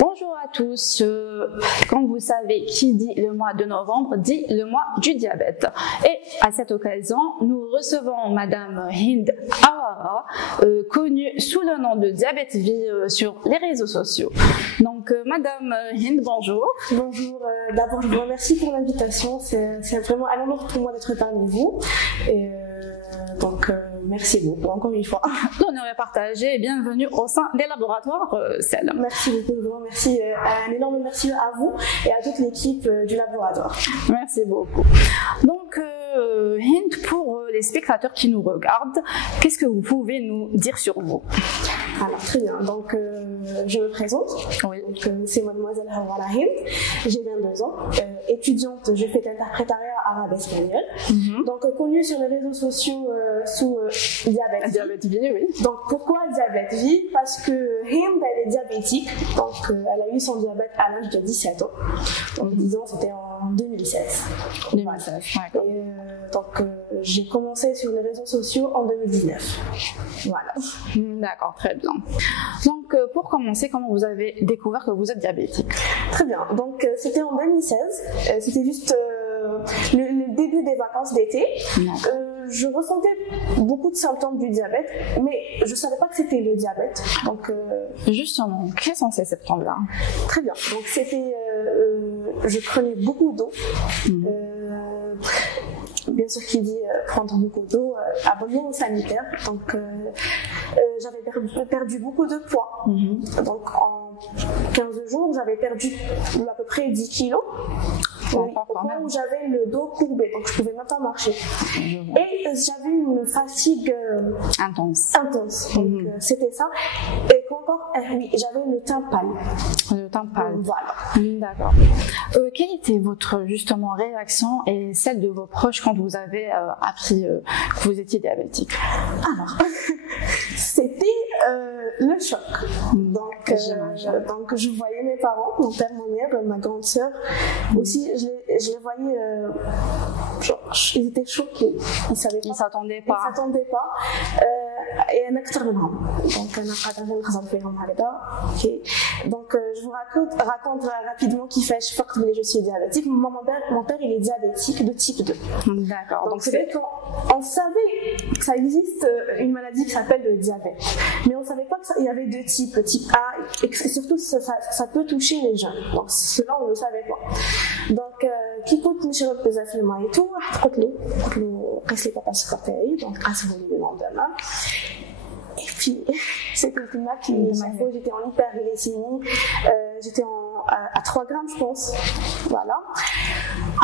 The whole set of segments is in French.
Bonjour à tous. Comme vous savez, qui dit le mois de novembre dit le mois du diabète. Et à cette occasion, nous recevons Madame Hind Awara, connue sous le nom de Diabète Vie sur les réseaux sociaux. Donc, Madame Hind, bonjour. Bonjour. D'abord, je vous remercie pour l'invitation. C'est vraiment un honneur pour moi d'être parmi vous. Et donc, merci beaucoup encore une fois. L'honneur est partagé et bienvenue au sein des laboratoires CEL. Merci beaucoup, je vous remercie. Un énorme merci à vous et à toute l'équipe du laboratoire. Merci beaucoup. Donc, Hind, pour les spectateurs qui nous regardent, qu'est-ce que vous pouvez nous dire sur vous? Alors, très bien. Donc, je me présente. Oui. C'est mademoiselle Hawara Hind. J'ai 22 ans. Étudiante, je fais l'interprétariat arabe-espagnol. Donc, connue sur les réseaux sociaux sous Diabète Vie. Diabète Vie, oui. Donc, pourquoi Diabète Vie? Parce que Hind, elle est diabétique. Donc, elle a eu son diabète à l'âge de 17 ans. Donc, disons, c'était en 2016. 2016, d'accord. Et donc, j'ai commencé sur les réseaux sociaux en 2019. Voilà. D'accord, très bien. Donc, pour commencer, comment vous avez découvert que vous êtes diabétique? Très bien. Donc, c'était en 2016. C'était juste le début des vacances d'été. Je ressentais beaucoup de symptômes du diabète, mais je ne savais pas que c'était le diabète. Donc, justement, quels sont ces symptômes-là? Très bien. Donc, c'était, je prenais beaucoup d'eau. Bien sûr, qui dit prendre beaucoup d'eau, abonnement sanitaire. Donc, j'avais perdu beaucoup de poids. Donc, en 15 jours, j'avais perdu à peu près 10 kilos. Oui, au point où j'avais le dos courbé, donc je pouvais même pas marcher. Et j'avais une fatigue intense. Donc c'était ça. Et encore, oui, j'avais le teint pâle. Le teint pâle. Voilà. D'accord. Quelle était votre justement réaction et celle de vos proches quand vous avez appris que vous étiez diabétique? Alors, c'était le choc. Donc, je voyais mes parents, mon père, ma mère, ma grande sœur. Aussi, je les voyais, ils étaient choqués. Ils savaient pas. Ils s'attendaient pas. Ils s'attendaient pas. Et un acteur de donc je vous raconte rapidement qui fait je suis diabétique. Mon père il est diabétique de type 2. D'accord. Donc c'est vrai qu'on savait que ça existe une maladie qui s'appelle le diabète, mais on savait pas qu'il y avait deux types, le type A, et surtout ça peut toucher les jeunes. Donc cela on ne le savait pas. Donc qui coûte نشرب بزاف الماء et tout قلت له قيس لي بابا السكر تاعي donc قاسه لي le lendemain. Et puis, c'était une climat qui j'étais en hyperglycémie, j'étais à 3 grammes, je pense. Voilà.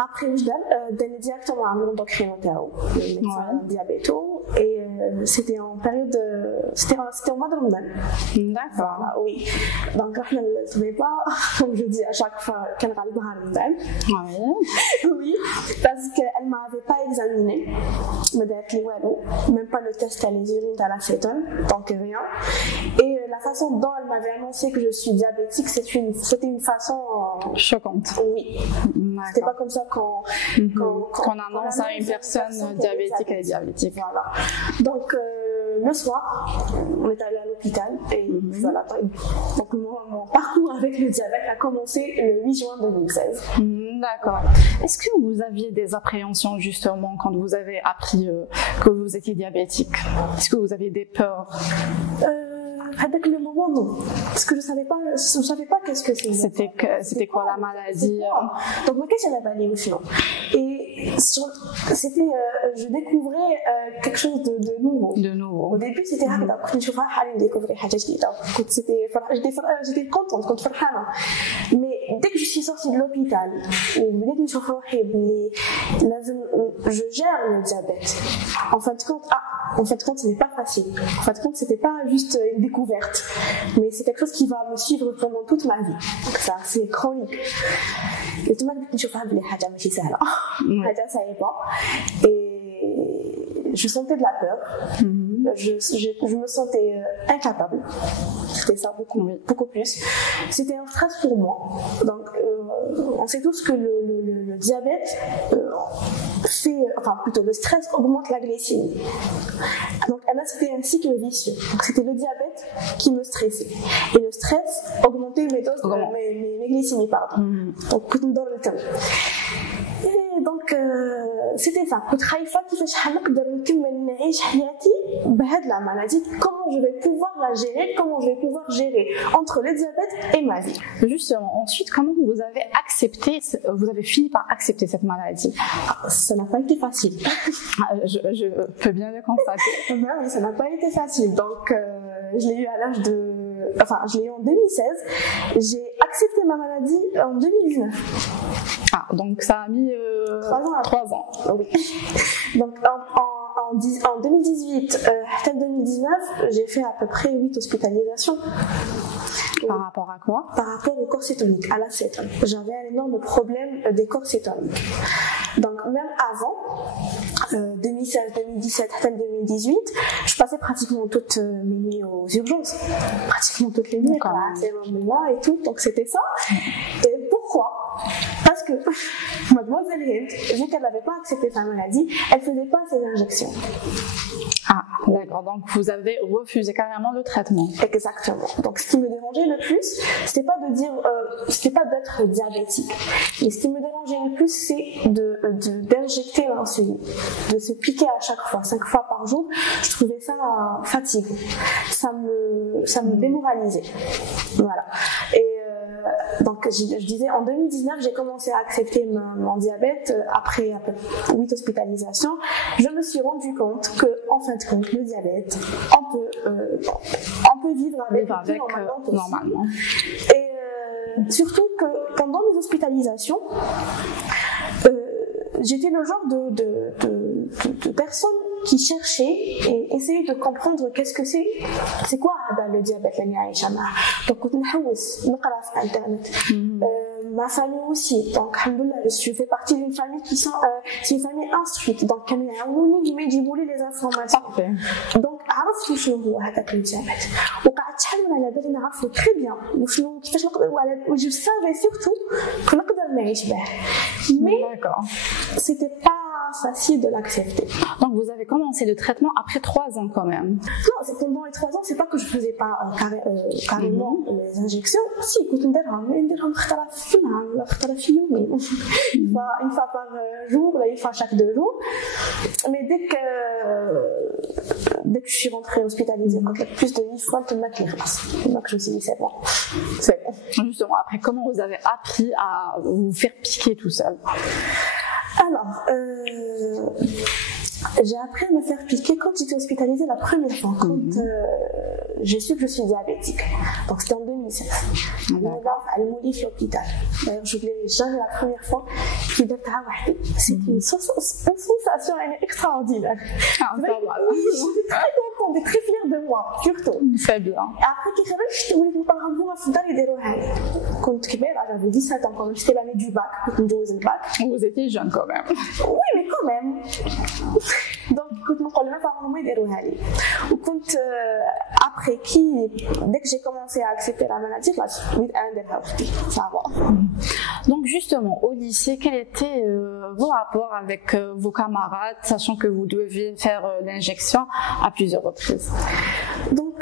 Après, je donne directement à mon endocrinologue, le médecin diabéto, et c'était en période, c'était au mois de Ramadan. D'accord. Voilà, oui. Donc, je ne trouvais pas, comme je dis à chaque fois, qu'elle allait boire un Ramadan. Oui, parce qu'elle ne m'avait pas examinée, même pas le test à les urines à l'acétone, donc rien. Et la façon dont elle m'avait annoncé que je suis diabétique, c'était une façon choquante. Oui. C'était pas comme ça qu'on annonce à une personne diabétique, elle est diabétique. Voilà. Donc le soir, on est allé à l'hôpital et voilà. Donc mon parcours avec le diabète a commencé le 8 juin 2016. D'accord. Est-ce que vous aviez des appréhensions justement quand vous avez appris que vous étiez diabétique? Est-ce que vous aviez des peurs? Avec le moment, non. Parce que je savais pas qu'est-ce que c'était. C'était quoi la maladie? Donc, moi, qu'est-ce que j'avais allé aussi? Et c'était, je découvrais quelque chose de nouveau. Au début, c'était j'étais contente, mais dès que je suis sortie de l'hôpital, je gère le diabète. En fin de compte, ce n'est pas facile. En fin de compte, c'était pas juste une découverte, mais c'est quelque chose qui va me suivre pendant toute ma vie. Donc ça, c'est chronique. Et tout le monde dit que ça y est pas. Et je sentais de la peur. Je me sentais incapable. C'était ça beaucoup plus. C'était un stress pour moi. Donc, on sait tous que le le diabète plutôt le stress augmente la glycémie. Donc c'était un cycle vicieux. Donc c'était le diabète qui me stressait. Et le stress augmentait mes doses, mes glycémies, pardon. Donc dans le temps. Et donc c'était ça. كنت خايفة كيفاش حنقدر نكمل نعيش حياتي بهاد la maladie. Comment je vais pouvoir la gérer? Comment je vais pouvoir gérer entre le diabète et ma vie? Justement, ensuite, comment vous avez fini par accepter cette maladie? Ça n'a pas été facile. Je peux bien le constater. Oui, ça n'a pas été facile. Donc, je l'ai eu à l'âge de... je l'ai eu en 2016. J'ai accepté ma maladie en 2019. Ah, donc ça a mis 3 ans. Oui. Donc, en 2018, en 2019, j'ai fait à peu près 8 hospitalisations. Par rapport à quoi? Par rapport au corps cétonique, à l'acétone. J'avais un énorme problème des corps cétoniques. Donc même avant, 2016, 2017, 2018, je passais pratiquement toutes mes nuits aux urgences. Pratiquement toutes les nuits, et tout. Donc c'était ça. Et pourquoi? Parce que mademoiselle Hind, vu qu'elle n'avait pas accepté sa maladie, elle ne faisait pas ses injections. Ah, d'accord. Donc vous avez refusé carrément le traitement. Exactement. Donc ce qui me dérangeait le plus, c'était pas d'être diabétique. Mais ce qui me dérangeait le plus, c'est d'injecter l'insuline, de se piquer à chaque fois, 5 fois par jour. Je trouvais ça fatigant. Ça me démoralisait. Voilà. Et donc je disais, en 2019, j'ai commencé à accepter mon diabète après à peu près 8 hospitalisations. Je me suis rendu compte que, en fin de compte, le diabète, on peut vivre avec normalement. Et surtout que pendant mes hospitalisations, j'étais le genre de personne qui cherchait et essayait de comprendre qu'est-ce que c'est quoi le diabète اللي عايشة معاه. Donc كنت نحوس نقرا في internet. Ma famille aussi. Donc alhamdoulilah, je fais partie d'une famille c'est une famille instruite. Donc كانوا يعاونوني كيما يجيبوا لي les informations. Donc عرفت شنو هو هذاك الديابيت. وقعدت شحال على بالي نعرفه très bien وشنو كيفاش نقدر je savais surtout que نقدر نعيش به. Mais c'était pas facile de l'accepter. Donc vous avez commencé le traitement après 3 ans quand même. Non, c'est pendant les 3 ans, c'est pas que je faisais pas carrément les injections. Si, كنت نديرهم خطرة في النهار ولا خطرة في يومين. Une fois par jour, là, une fois chaque 2 jours. Mais dès que je suis rentrée hospitalisée, plus de 8 fois, tout le donc je me suis dit c'est bon. C'est bon. Justement, après, comment vous avez appris à vous faire piquer tout seul? Alors, j'ai appris à me faire piquer quand j'étais hospitalisée la première fois, quand j'ai su que je suis diabétique. Donc c'était en 2016. À l'hôpital. D'ailleurs, je l'ai jamais la première fois. C'était une sensation extraordinaire. Oui, j'étais très contente et très fière de moi, surtout. C'est bien. Après que خرجت وليت نلقى الغنبوره في الدار يديروها لي. كنت كبيره, j'avais 17 ans quand j'étais l'année du bac, كنت نجوز الباك. Vous étiez jeune quand même. Oui, mais quand même. Donc كنت نقول لنا فهم يديروها لي. وكنت après dès que j'ai commencé à accepter la maladie, ça va. Donc justement, au lycée, quels étaient vos rapports avec vos camarades, sachant que vous deviez faire l'injection à plusieurs reprises? Donc,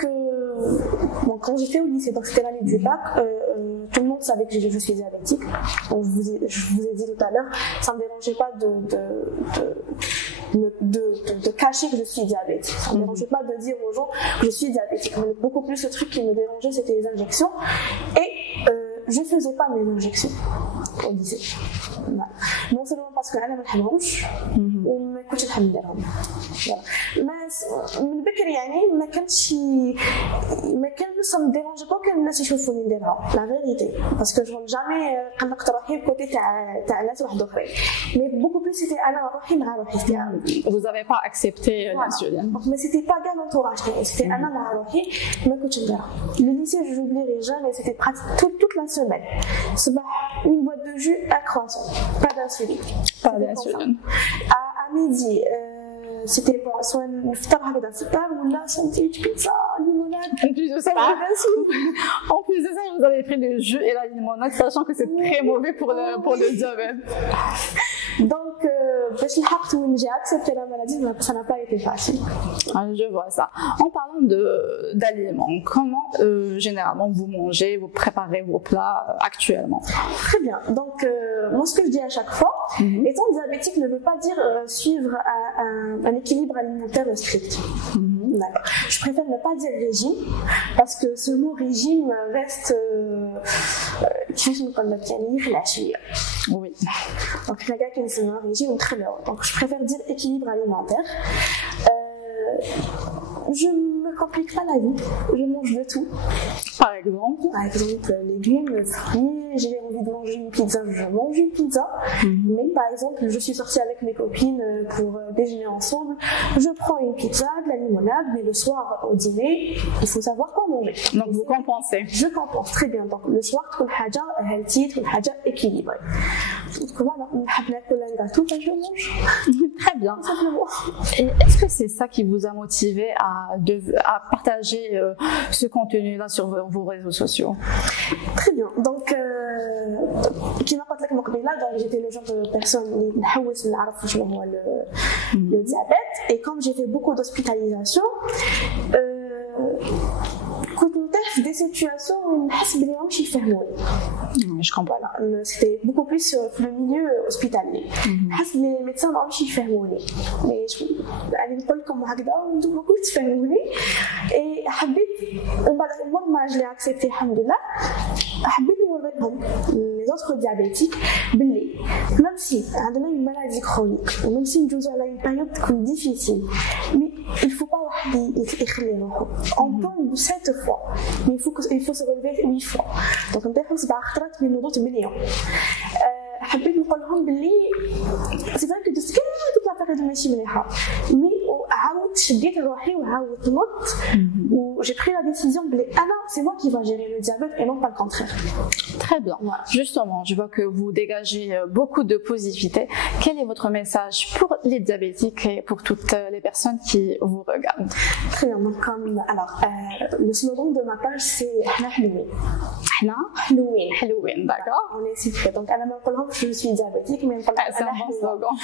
quand j'étais au lycée, donc c'était l'année du bac, tout le monde savait que je suis diabétique. Donc, je vous ai dit tout à l'heure, ça ne me dérangeait pas de cacher que je suis diabétique. Ça ne me dérangeait pas de dire aux gens que je suis diabétique. Mais beaucoup plus le truc qui me dérangeait, c'était les injections. Et je ne faisais pas mes injections au lycée. Non seulement parce que أنا ما نحبهمش وما كنتش نحب نديرهم. من بكري يعني ما كان ça me dérangeait pas كان الناس يشوفوني نديرها. La vérité. Parce que je ne jamais قلقت روحي بكوتي تاع ناس واحد اخرين. Mais beaucoup plus c'était أنا روحي مع روحي. Vous n'avez pas accepté l'insuline. Mais c'était pas qu'un entourage, c'était أنا مع روحي ما كنتش نديرها. Le lycée je n'oublierai jamais, c'était pratique toute la semaine. صباح une boîte de jus, un croissant, pas d'insuline. Pas d'insuline. À midi, c'était bon, soit une ftar هكذا فطار ولا ساندويتش بيتزا ليموناد En plus de ça, en plus de ça, vous avez pris le jus et la limonade, sachant que c'est très mauvais pour le diabète. Donc, j'ai accepté la maladie, mais ça n'a pas été facile. Je vois ça. En parlant d'aliments, comment généralement vous mangez, vous préparez vos plats actuellement? Très bien. Donc, moi, ce que je dis à chaque fois, étant diabétique ne veut pas dire suivre un équilibre alimentaire strict. Je préfère ne pas dire régime, parce que ce mot régime reste oui. Donc, c'est un régime très long. Donc, je préfère dire équilibre alimentaire. Je ne me complique pas la vie, je mange de tout. Par exemple, légumes, fruits, j'ai envie de manger une pizza, je mange une pizza. Mais par exemple, je suis sortie avec mes copines pour déjeuner ensemble, je prends une pizza, de la limonade, mais le soir au dîner, il faut savoir quoi manger. Donc vous compensez. Je compense, très bien. Donc le soir, tout le haja healthy, tout le haja équilibré. Donc voilà, on a un gâteau, je le mange. Très bien. Simplement. Et est-ce que c'est ça qui vous a motivé à partager ce contenu-là sur vos réseaux sociaux? Très bien. Donc, qui n'a pas de donc j'étais le genre de personne qui le diabète, et comme j'ai fait beaucoup d'hospitalisation, des situations où je comprends. Voilà, c'était beaucoup plus le milieu hospitalier. Les médecins ما عرفوش يفهموني mais يعني نقول لكم هكذا وانتم ما كنتوش تفهموني et حبيت ومن بعد ما je l'ai accepté الحمد لله حبيت نوريهم les autres diabétiques باللي même si عندنا une maladie chronique ou même si ندوزو على une période تكون difficile mais il faut pas واحد يخلي روحه on tombe 7 fois mais il faut se relever 8 fois donc نطيحوا 7 خطرات من نوضوا 8 حبيت نقول لهم باللي سي فري كو دوست كل لافير ماشي مليحه مي عاودت شديت روحي وعاودت نط وجي بري لا ديسيزيون بلي انا سي moi qui va gérer le diabète et non pas le contraire. Très bien. Voilà. Justement, je vois que vous dégagez beaucoup de positivité. Quel est votre message pour les diabétiques et pour toutes les personnes qui vous regardent? Très bien. Alors, le slogan de ma page c'est احنا حلوين. احنا حلوين, d'accord. On est sucré. Donc انا ما نقولهمش je suis diabétique mais c'est un bon slogan.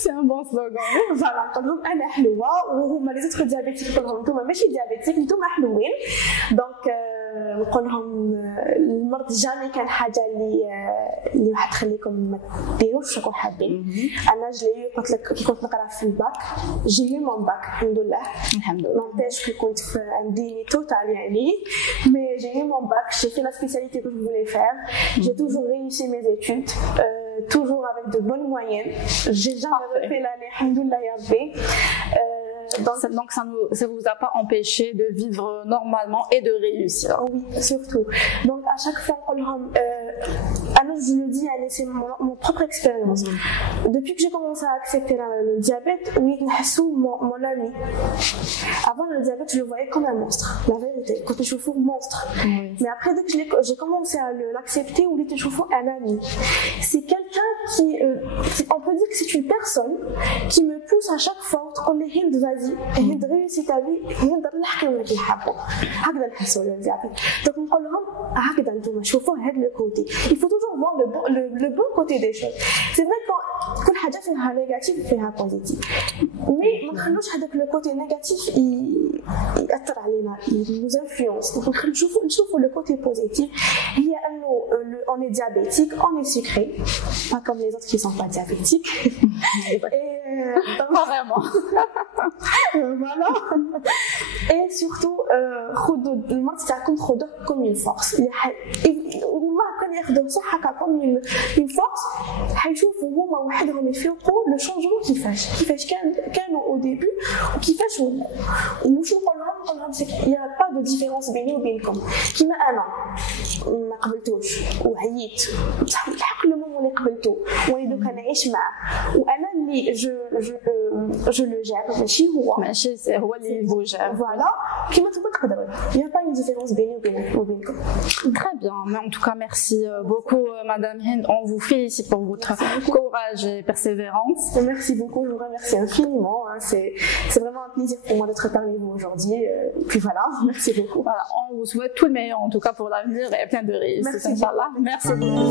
C'est un bon slogan. Voilà, نقول لهم انا حلوه وهما les autres diabétiques نقول لهم نتوما ماشي diabétique نتوما حلوين. Donc نقول لهم المرض جامي كان حاجه اللي راح تخليكم ما ديروش شكون حابين. انا جلي قلت لك كي كنت نقرا في الباك جي يو مون باك الحمد لله نونتاج كي كنت في عندي توتال يعني مي جي يو مون باك j'ai fait la spécialité que je voulais faire j'ai toujours réussi mes études toujours avec de bonnes moyennes j'ai jamais refait l'année alhamdoulilah ya rabbi. Donc ça vous a pas empêché de vivre normalement et de réussir. Oui, surtout. Donc à chaque fois je le dis, c'est mon propre expérience. Depuis que j'ai commencé à accepter le diabète, oui, mon ami. Avant le diabète, je le voyais comme un monstre. La vérité, quand je suis monstre. Mais après, dès que j'ai commencé à l'accepter, oui, je suis un ami. C'est quelqu'un qui, on peut dire que c'est une personne qui me pousse à chaque fois. On les Hind, vas-y, Hind réussit ta vie, Hind نحكي لك الحق. هكذا نحسوا للديابète. Donc نقول لهم هكذا انتم شوفوا هذا le côté. Il faut toujours voir le bon côté des choses. C'est vrai que كل حاجة فيها négatif فيها positif. Mais ما نخلوش هذاك le côté négatif يأثر علينا, il nous influence. Donc نشوفوا le côté positif. هي أنه on est diabétique, on est sucré, pas comme les autres qui sont pas diabétiques. Pas vraiment. Voilà. Et surtout, المرض تاعكم خذوه comme une force. وما كان ياخذوه صح هكا comme une force حيشوفوا هما وحدهم يفيقوا لو شونجمون كيفاش كانوا au début وكيفاش ولاو. ومش نقول لهم il y a pas de différence بيني وبينكم. كيما انا ما قبلتوش وعييت بصح الحق لو مومون اللي قبلته وانا دوكا نعيش معاه وانا je le gère, ماشي هو. ماشي هو اللي vous gère. Voilà. كما تقدروا. Il n'y a pas une différence بيني وبينكم. Très bien, mais en tout cas merci beaucoup Madame Hind, on vous félicite pour votre courage et persévérance. Merci beaucoup, je vous remercie infiniment, hein. C'est vraiment un plaisir pour moi d'être parmi vous aujourd'hui, puis voilà, merci beaucoup. Voilà, on vous souhaite tout le meilleur en tout cas pour l'avenir et plein de réussite. Merci, Inch'Allah. Merci beaucoup.